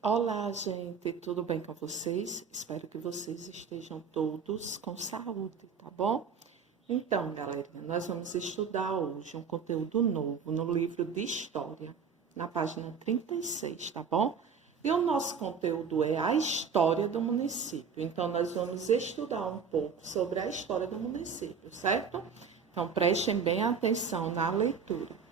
Olá, gente, tudo bem com vocês? Espero que vocês estejam todos com saúde, tá bom? Então, galerinha, nós vamos estudar hoje um conteúdo novo no livro de História, na página 36, tá bom? E o nosso conteúdo é a história do município. Então, nós vamos estudar um pouco sobre a história do município, certo? Então, prestem bem atenção na leitura.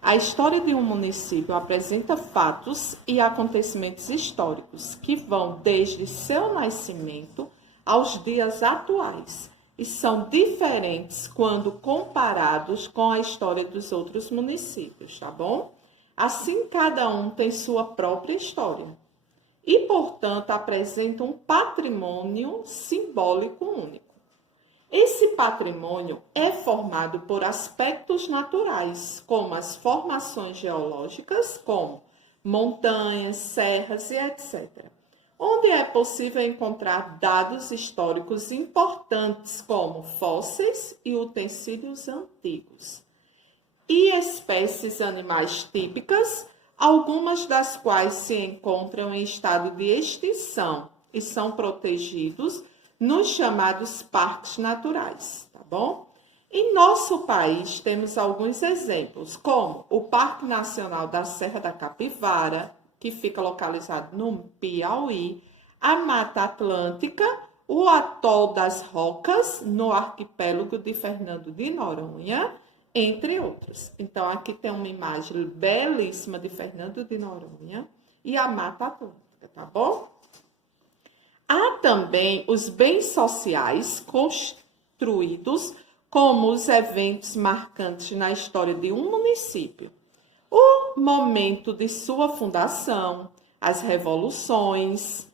A história de um município apresenta fatos e acontecimentos históricos que vão desde seu nascimento aos dias atuais e são diferentes quando comparados com a história dos outros municípios, tá bom? Assim, cada um tem sua própria história e, portanto, apresenta um patrimônio simbólico único. Esse patrimônio é formado por aspectos naturais, como as formações geológicas, como montanhas, serras e etc., onde é possível encontrar dados históricos importantes, como fósseis e utensílios antigos, e espécies animais típicas, algumas das quais se encontram em estado de extinção e são protegidos nos chamados parques naturais, tá bom? Em nosso país temos alguns exemplos, como o Parque Nacional da Serra da Capivara, que fica localizado no Piauí, a Mata Atlântica, o Atol das Rocas, no arquipélago de Fernando de Noronha, entre outros. Então, aqui tem uma imagem belíssima de Fernando de Noronha e a Mata Atlântica, tá bom? Há também os bens sociais construídos como os eventos marcantes na história de um município. O momento de sua fundação, as revoluções,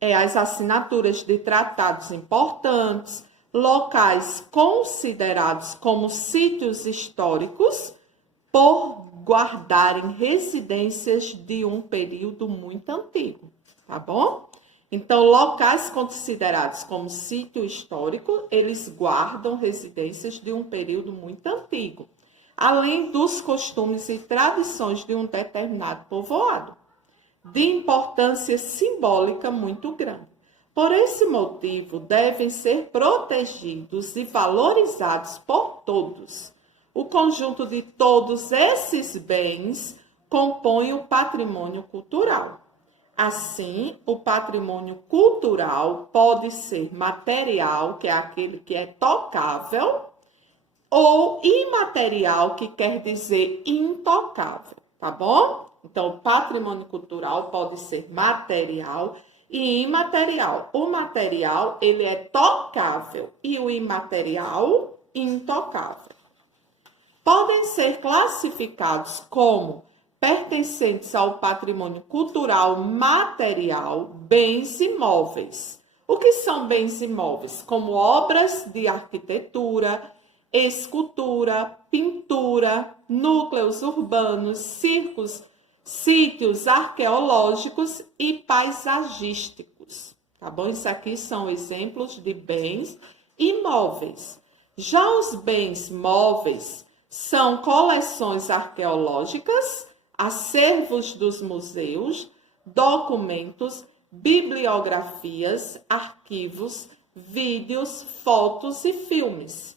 as assinaturas de tratados importantes, locais considerados como sítios históricos por guardarem residências de um período muito antigo, tá bom? Então, locais considerados como sítio histórico, eles guardam residências de um período muito antigo, além dos costumes e tradições de um determinado povoado, de importância simbólica muito grande. Por esse motivo, devem ser protegidos e valorizados por todos. O conjunto de todos esses bens compõe o patrimônio cultural. Assim, o patrimônio cultural pode ser material, que é aquele que é tocável, ou imaterial, que quer dizer intocável, tá bom? Então, o patrimônio cultural pode ser material e imaterial. O material, ele é tocável e o imaterial, intocável. Podem ser classificados como pertencentes ao patrimônio cultural material, bens imóveis. O que são bens imóveis? Como obras de arquitetura, escultura, pintura, núcleos urbanos, sítios arqueológicos e paisagísticos. Tá bom? Isso aqui são exemplos de bens imóveis. Já os bens móveis são coleções arqueológicas, acervos dos museus, documentos, bibliografias, arquivos, vídeos, fotos e filmes.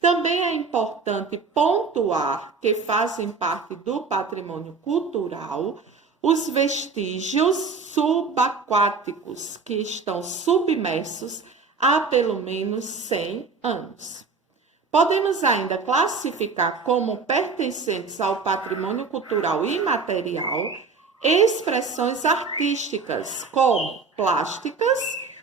Também é importante pontuar que fazem parte do patrimônio cultural os vestígios subaquáticos que estão submersos há pelo menos 100 anos. Podemos ainda classificar como pertencentes ao patrimônio cultural imaterial expressões artísticas, como plásticas,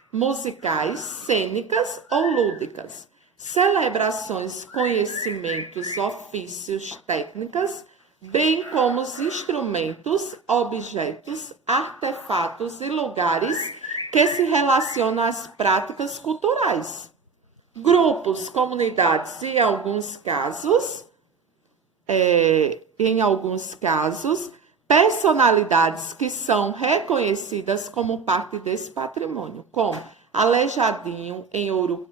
musicais, cênicas ou lúdicas, celebrações, conhecimentos, ofícios, técnicas, bem como os instrumentos, objetos, artefatos e lugares que se relacionam às práticas culturais. Grupos, comunidades e, em alguns casos, personalidades que são reconhecidas como parte desse patrimônio, como Aleijadinho, em Ouro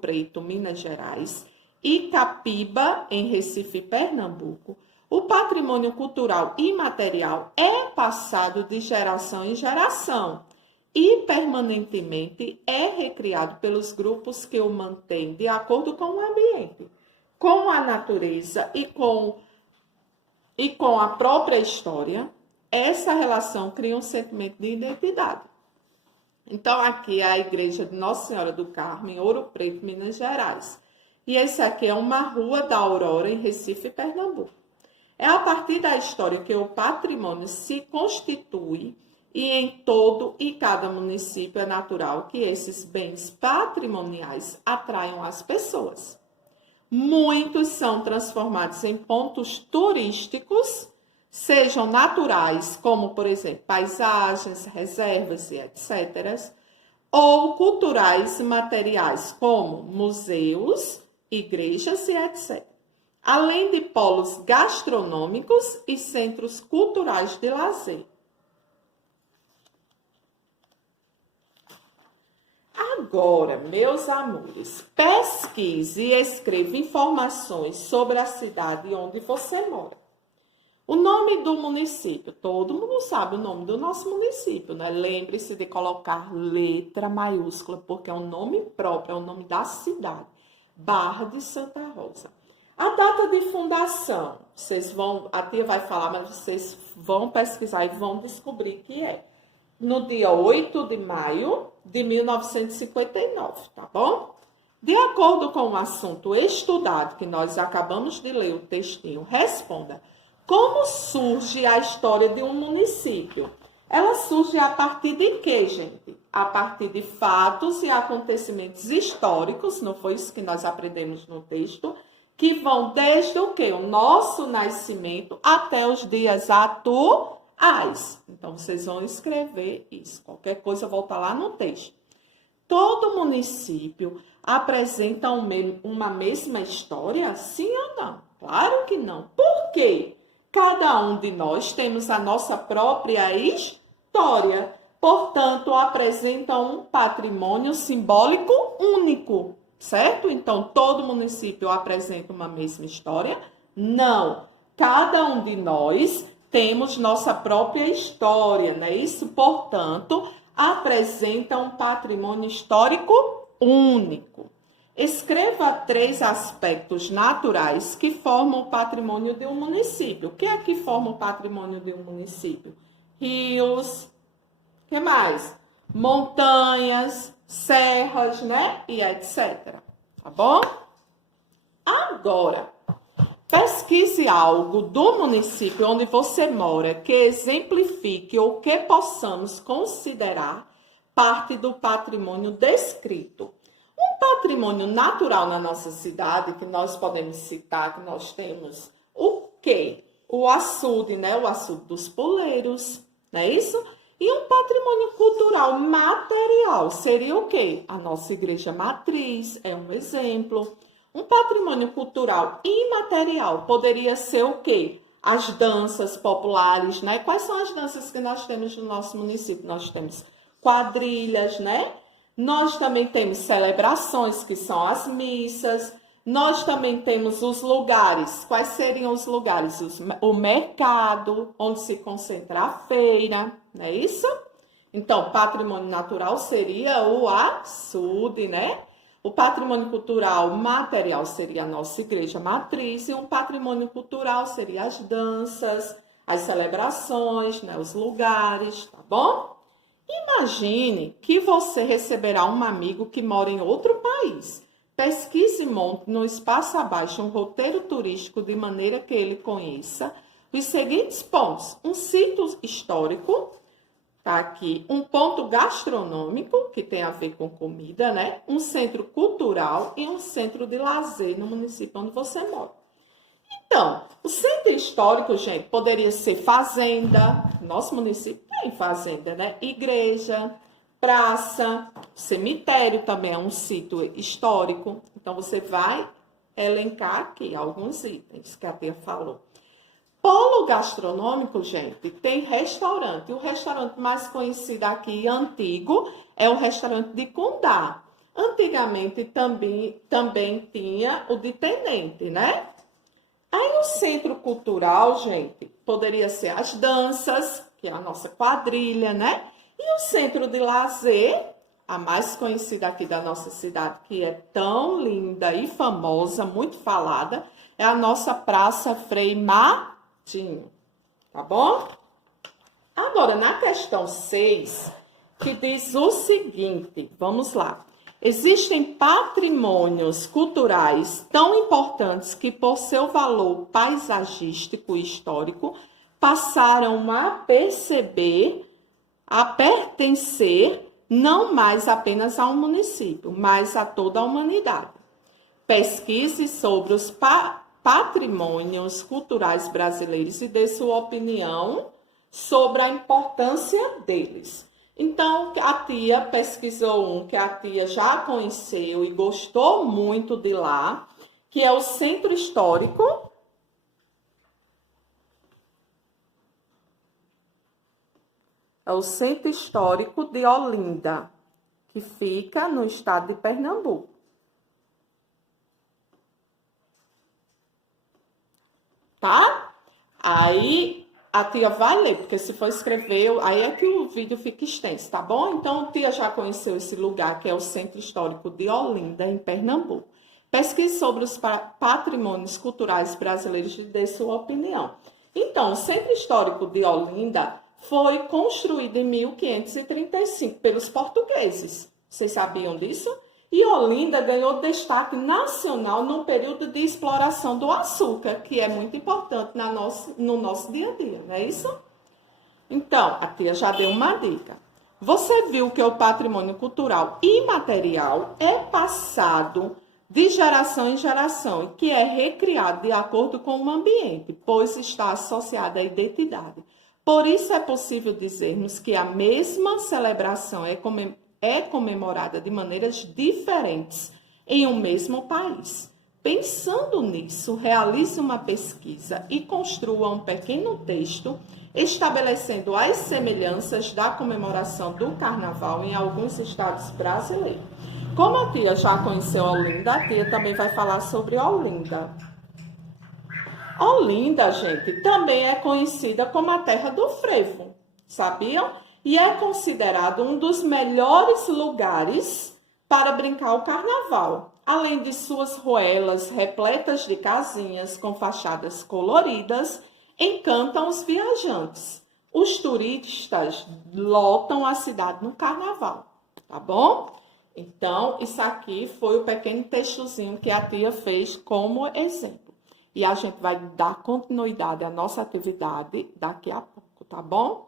Preto, Minas Gerais, Icapiba, em Recife, Pernambuco, O patrimônio cultural imaterial é passado de geração em geração e permanentemente é recriado pelos grupos que o mantêm de acordo com o ambiente, com a natureza e com a própria história. Essa relação cria um sentimento de identidade. Então, aqui é a igreja de Nossa Senhora do Carmo, em Ouro Preto, Minas Gerais. E esse aqui é uma rua da Aurora, em Recife, Pernambuco. É a partir da história que o patrimônio se constitui e em todo e cada município é natural que esses bens patrimoniais atraiam as pessoas. Muitos são transformados em pontos turísticos, sejam naturais, como, por exemplo, paisagens, reservas e etc., ou culturais materiais, como museus, igrejas e etc., além de polos gastronômicos e centros culturais de lazer. Agora, meus amores, pesquise e escreva informações sobre a cidade onde você mora. O nome do município, todo mundo sabe o nome do nosso município, né? Lembre-se de colocar letra maiúscula, porque é um nome próprio, é o nome da cidade. Barra de Santa Rosa. A data de fundação, a tia vai falar, mas vocês vão pesquisar e vão descobrir que é no dia 8 de maio de 1959, tá bom? De acordo com o assunto estudado, que nós acabamos de ler o textinho, responda: como surge a história de um município? Ela surge a partir de quê, gente? A partir de fatos e acontecimentos históricos, não foi isso que nós aprendemos no texto, que vão desde o quê? O nosso nascimento até os dias atuais. Então, vocês vão escrever isso. Qualquer coisa, volta lá no texto. Todo município apresenta uma mesma história? Sim ou não? Claro que não. Por quê? Cada um de nós temos a nossa própria história. Portanto, apresenta um patrimônio simbólico único. Certo? Então, todo município apresenta uma mesma história? Não. Cada um de nós temos nossa própria história, não é isso? Portanto, apresenta um patrimônio histórico único. Escreva 3 aspectos naturais que formam o patrimônio de um município. O que é que forma o patrimônio de um município? Rios, o que mais? Montanhas, serras, né? E etc. Tá bom? Agora, pesquise algo do município onde você mora que exemplifique ou que possamos considerar parte do patrimônio descrito. Um patrimônio natural na nossa cidade, que nós podemos citar, que nós temos o quê? O açude, né? O açude dos poleiros, não é isso? E um patrimônio cultural material seria o quê? A nossa igreja matriz é um exemplo. Um patrimônio cultural imaterial poderia ser o quê? As danças populares, né? Quais são as danças que nós temos no nosso município? Nós temos quadrilhas, né? Nós também temos celebrações, que são as missas. Nós também temos os lugares. Quais seriam os lugares? O mercado, onde se concentra a feira, não é isso? Então, patrimônio natural seria o açude, né? O patrimônio cultural material seria a nossa igreja matriz, e um patrimônio cultural seria as danças, as celebrações, né? Os lugares, tá bom? Imagine que você receberá um amigo que mora em outro país. Pesquise e monte no espaço abaixo um roteiro turístico de maneira que ele conheça os seguintes pontos: um sítio histórico, tá aqui, um ponto gastronômico, que tem a ver com comida, né? Um centro cultural e um centro de lazer no município onde você mora. Então, o centro histórico, gente, poderia ser fazenda. Nosso município tem fazenda, né? Igreja, praça, cemitério também é um sítio histórico. Então, você vai elencar aqui alguns itens que a tia falou. Polo gastronômico, gente, tem restaurante. O restaurante mais conhecido aqui, antigo, é o restaurante de Condá. Antigamente também tinha o de Tenente, né? Aí o centro cultural, gente, poderia ser as danças, que é a nossa quadrilha, né? E o centro de lazer, a mais conhecida aqui da nossa cidade, que é tão linda e famosa, muito falada, é a nossa Praça Frei Martinho, tá bom? Agora, na questão 6, que diz o seguinte, vamos lá. Existem patrimônios culturais tão importantes que, por seu valor paisagístico e histórico, passaram a pertencer não mais apenas a um município, mas a toda a humanidade. Pesquise sobre os patrimônios culturais brasileiros e dê sua opinião sobre a importância deles. Então, a tia pesquisou um que a tia já conheceu e gostou muito de lá, que é o Centro Histórico. É o Centro Histórico de Olinda, que fica no estado de Pernambuco. Tá? Aí a tia vai ler, porque se for escrever, aí é que o vídeo fica extenso, tá bom? Então, a tia já conheceu esse lugar, que é o Centro Histórico de Olinda, em Pernambuco. Pesquise sobre os patrimônios culturais brasileiros e dê sua opinião. Então, o Centro Histórico de Olinda foi construído em 1535 pelos portugueses. Vocês sabiam disso? E Olinda ganhou destaque nacional no período de exploração do açúcar, que é muito importante no nosso dia a dia, não é isso? Então, a tia já deu uma dica. Você viu que o patrimônio cultural imaterial é passado de geração em geração e que é recriado de acordo com o ambiente, pois está associado à identidade. Por isso é possível dizermos que a mesma celebração é comemorada de maneiras diferentes em um mesmo país. Pensando nisso, realize uma pesquisa e construa um pequeno texto estabelecendo as semelhanças da comemoração do carnaval em alguns estados brasileiros. Como a tia já conheceu Olinda, a tia também vai falar sobre Olinda. Olinda, gente, também é conhecida como a terra do frevo, sabiam? E é considerado um dos melhores lugares para brincar o carnaval, além de suas ruelas repletas de casinhas com fachadas coloridas, encantam os viajantes. Os turistas lotam a cidade no carnaval, tá bom? Então, isso aqui foi o pequeno textozinho que a tia fez como exemplo. E a gente vai dar continuidade à nossa atividade daqui a pouco, tá bom?